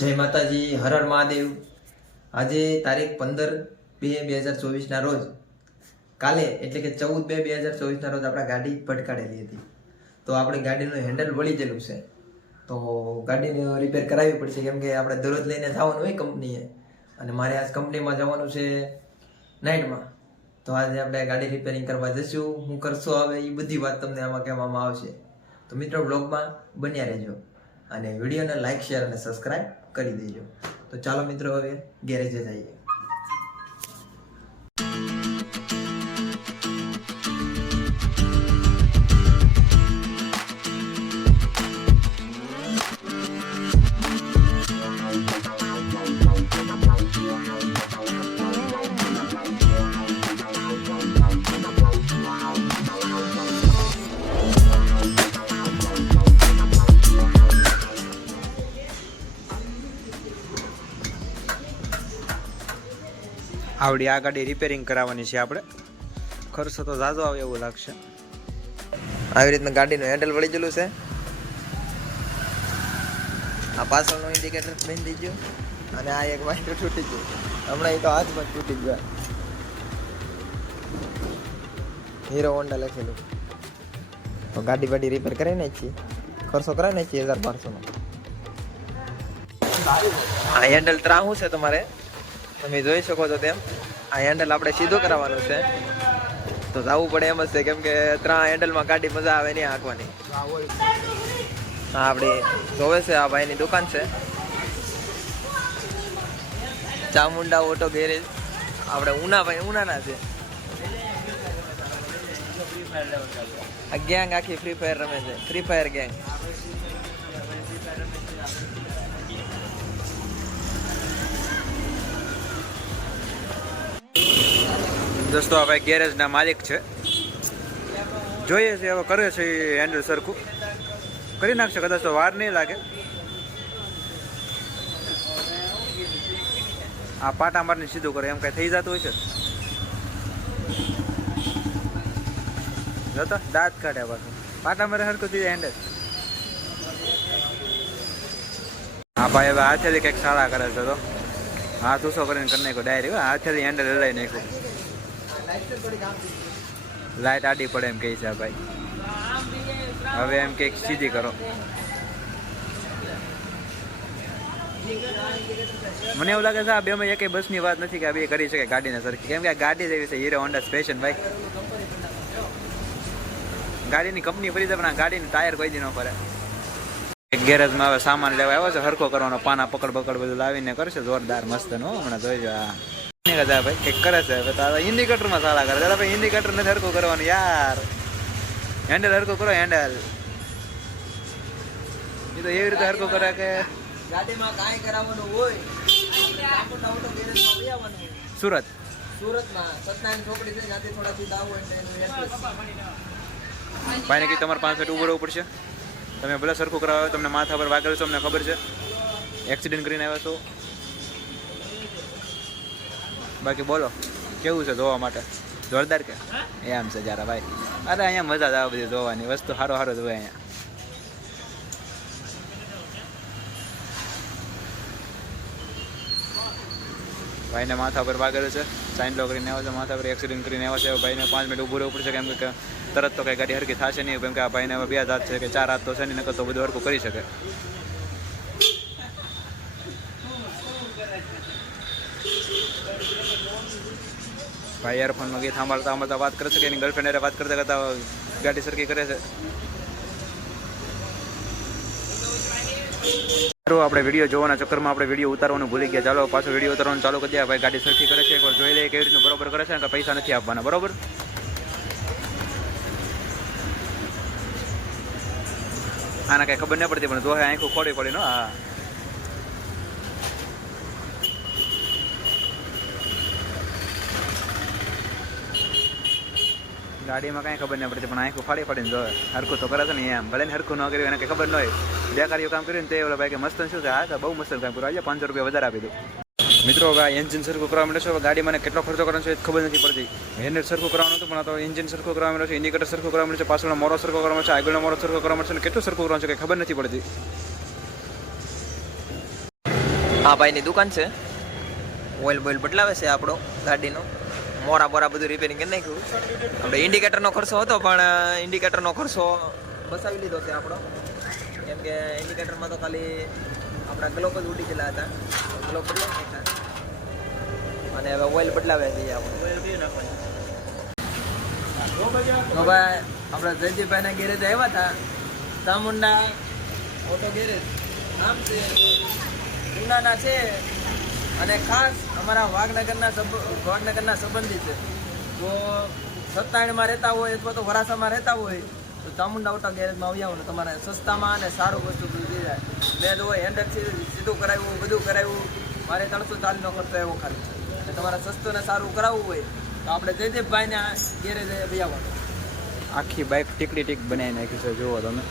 જય માતાજી, હર હર મહાદેવ। આજે તારીખ 15/2/2024 રોજ કાલે એટલે કે 14/2/2024 રોજ આપણે ગાડી ભટકાડેલી હતી। તો આપણી ગાડીનું હેન્ડલ વળી ગયેલું છે, તો ગાડીને રિપેર કરાવવી પડશે, કેમ કે આપણે દરરોજ લઈને જવાનું હોય કંપનીએ, અને મારે આજ કંપનીમાં જવાનું છે નાઇટમાં। તો આજે આપણે ગાડી રિપેરિંગ કરવા જઈશું। હું કરશો હવે એ બધી વાત તમને આમાં કહેવામાં આવશે। તો મિત્રો બ્લોગમાં બન્યા રહેજો અને વિડીયોને લાઈક, શેર અને સબસ્ક્રાઇબ કરી દેજો। તો ચાલો મિત્રો હવે ગેરેજે જઈએ। આવડી આ ગાડી રિપેરિંગ કરાવવાની છે આપણે। ખર્ચો તો ઝાઝો આવે એવું લાગશે। આવી રીતના ગાડીનું હેન્ડલ વળી ગયેલું છે। આ પાછળનું ઇન્ડિકેટર બંધી ગયું અને આ એક વાઇટ તૂટી ગયું। હમણાં એ તો હાથમાં જ તૂટી ગયો। હીરો હોન્ડા લખેલું। તો ગાડી બાડી રિપેર કરાવી નાખીએ, ખર્ચો કરાવી નાખીએ 1500 નો। આ હેન્ડલ ત્રાહું છે તમારે, તમે જોઈ શકો છો તેમ। આ હેન્ડલ આપણે સીધું કરાવવાનું છે, તો જવું પડે એમ જ છે, કેમ કે 3 હેન્ડલમાં ગાડી મજા આવે નહીં હાંકવાની। હા, આપણી જોવે છે આ ભાઈની દુકાન છે, ચામુંડા ઓટો ગેરેજ। આપણે ઉનાના છે। આ ગેંગ આખી ફ્રી ફાયર રમે છે, ફ્રી ફાયર ગેંગ। દોસ્તો આ ભાઈ ગેરેજના માલિક છે, જોઈએ છે હવે કરે છે હેન્ડલ સરખું કરી નાખશે, કદાચ તો વાર નહીં લાગે। આ પાટા મારીને સીધું કરે એમ કઈ થઈ જતું હોય છે, જોતો દાંત કાઢ્યા પાછું પાટા મારે હરખું થઈ જાય હેન્ડલ। હા ભાઈ હવે હાથેથી કંઈક સારા કરે છે, તો હાથ ઊંચો કરીને કરી નાખ્યો ડાયરેક્ટ, હાથેથી હેન્ડલ હલાવી નાખ્યું। લાઈટ આડી પડે એમ કહે છે ભાઈ, હવે એમ કંઈક સીધી કરો। મને એવું લાગે છે આ બેમાં એકેય બસની વાત નથી કે આ બે કરી શકે ગાડીને સરખી, કેમ કે આ ગાડી જેવી છે હીરો હોન્ડા સ્પેશન ભાઈ। ગાડીની કંપની ફરી જાય પણ આ ગાડીનું ટાયર કોઈ દી ન ફરે। ગેરેજમાં હવે સામાન લેવા આવ્યો છે, હરખો કરવાનો, પાના પકડ બધું લાવીને કરશે જોરદાર મસ્ત નો। હમણાં જોઈજો આ ભાઈ કંઈક કરે છે, હવે ઇન્ડિકેટરમાં સારા કરે દાદા ભાઈ, ઇન્ડિકેટર નથી હરખું કરવાનું યાર, હેન્ડલ હરખું કરો હેન્ડલ। એ તો એવી રીતે હરખું કરે કે ગાડીમાં કાંઈ કરાવવાનું હોય સુરતમાં સત્તાની ચોકડી છે, ત્યાંથી થોડા સીધા આવો એટલે ભાઈને કંઈ તમારે 5 મિનિટ ઉભું રહેવું પડશે। તમે ભલે સરખું કરાવો, તમને માથા પર વાગેલું છે, અમને ખબર છે, એક્સિડન્ટ કરીને આવ્યા છો। બાકી બોલો કેવું છે જોવા માટે? જોરદાર કે એમ છે જરા ભાઈ? અરે અહીંયા મજા જ આવે બધી જોવાની, વસ્તુ સારો જોવે અહીંયા। ભાઈને માથા પર વાગેલું છે, સાઇન લો કરીને આવ્યો છે, માથા પર એક્સિડન્ટ કરીને આવ્યો છે। ભાઈને 5 મિનિટ ઊભું રહેવું પડશે, કેમ કે તરત તો કંઈ ગાડી હરખી થશે નહીં, કેમ કે આ ભાઈને હવે 2 હાથ છે કે 4 હાથ તો છે નહીં, નકર તો બધું હરખું કરી શકે। ભાઈ એરફોનમાં ગીત સાંભળતા વાત કરે છે કે એની ગર્લફ્રેન્ડ વાત કરતા ગાડી સરખી કરે છે। આપણે વિડીયો જોવાના ચક્કરમાં આપણે વિડીયો ઉતારવાનું ભૂલી ગયા, ચાલો પાછો વિડીયો ઉતારવાનું ચાલુ કરી દે। ભાઈ ગાડી સરખી કરે છે, એકવાર જોઈ લે કેવી રીતનું બરોબર કરે છે, કે પૈસા નથી આપવાના, બરોબર? આના કઈ ખબર ન પડતી પણ દોહે આંખું ખોડી પડી નો। હા, ગાડીમાં કાંઈ ખબર ન પડતી પણ આંખું ફાડી ફાડીને જોવે, હરખું તો કરે છે ને એમ, ભલે ને હરખું ન કર્યું એને કંઈ ખબર ન હોય, બેકારીઓ કામ કર્યું ને તે ઓલા ભાઈ કે મસ્ત શું છે, હા તો બહુ મસ્ત કામ કર્યું, આજે 500 રૂપિયા વધારે આપી દઉં। મિત્રો હવે એન્જિન સરખું કરવા માંડે છે, ગાડી મને કેટલો ખર્ચો કરવાનો છે એ ખબર નથી પડતી। હેન્ડલ સરખું કરવાનું હતું પણ આ તો એન્જિન સરખું કરવા માંડે છે, ઇન્ડિકેટર સરખું કરવા માંડે છે, પાછળનો મોરો સરખો કરવા માંડે છે, આગળનો મોરો સરખો કરવા માંડે છે, કેટલું સરખું કરવાનું છે કંઈ ખબર નથી પડતી। આ ભાઈની દુકાન છે, ઓઇલ બોઇલ બદલાવે છે આપણો ગાડીનો, મોરા બોરા બધું રિપેરિંગ કરી નાખ્યું. આપણે ઇન્ડિકેટરનો ખર્ચો હતો પણ ઇન્ડિકેટરનો ખર્ચો બસાવી લીધો છે આપણો, કેમ કે ઇન્ડિકેટરમાં તો ખાલી આપણા ગ્લોબ જ ઉડી ગયેલા હતા, ગ્લોબ બદલાવી નાખ્યા અને હવે ઓઇલ બદલાવે છે આપણે. તો ભાઈ આપણે જયદીપભાઈના ગેરેજ આવ્યા હતા, ચામુંડા ઓટો ગેરેજ નામ છે, ઉનાના છે અને ખાસ અમારા વાઘનગરના સંબંધી છે. તો સત્તાણીમાં રહેતા હોય અથવા તો વરાસામાં રહેતા હોય તો ચામુંડા ઓટો ગેરેજમાં આવી આવો ને તમારે સસ્તામાં અને સારું વસ્તુ મળી જાય. મેં જો હેન્ડલ સીધું કરાવ્યું, બધું કરાવ્યું, મારે 340નો ખર્ચો એવો ખાલી. અને તમારે સસ્તું ને સારું કરાવવું હોય તો આપણે જયદીપભાઈના ગેરેજે આવી આવવાનું. આખી બાઇક ટીકડી ટીક બનાવી નાખી છે, જુઓ તમે.